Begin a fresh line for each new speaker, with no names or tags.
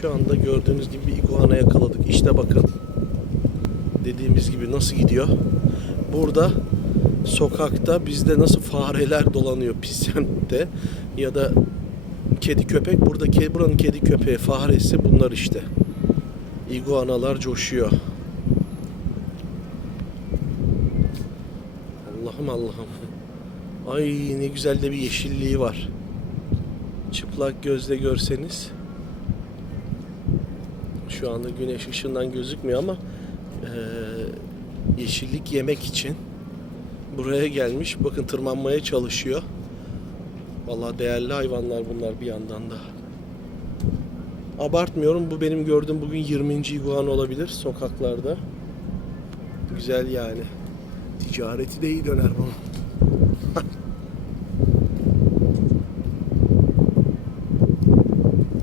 Şu anda gördüğünüz gibi bir iguana yakaladık. İşte bakın. Dediğimiz gibi nasıl gidiyor. Burada sokakta bizde nasıl fareler dolanıyor Pisyent'te ya da kedi köpek. Burada ke- buranın kedi köpeği faresi bunlar işte. İguanalar coşuyor. Allah'ım Allah'ım. Ay ne güzel de bir yeşilliği var. Çıplak gözle görseniz. Şu anda güneş ışığından gözükmüyor ama eee, yeşillik yemek için buraya gelmiş. Bakın tırmanmaya çalışıyor. Vallahi değerli hayvanlar bunlar bir yandan da. Abartmıyorum. Bu benim gördüğüm bugün 20. iguana olabilir sokaklarda. Güzel yani. Ticareti de iyi döner bunun.